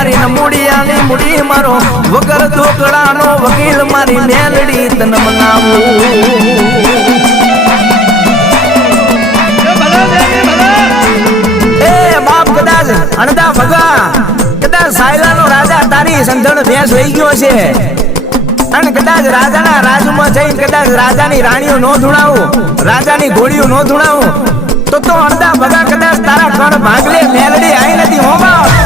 મારી નમુડિયાની મુડી મારો વગર ઢોકળાનો વકીલ મારી મેલડી તન મનાવું એ બાપ કદાચ અણદા ભગા કદાચ સાયલાનો રાજા તારી સંધણ ભેંસ વહી ગયો છે અને કદાચ રાજાના રાજમાં જઈને કદાચ રાજાની રાણીઓ નો ધુણાવું રાજાની ઘોડીઓ નો ધુણાવું તો અડધા ભગા કદાચ તારા કણ ભાગલે મેલડી આઈ નથી હોમાં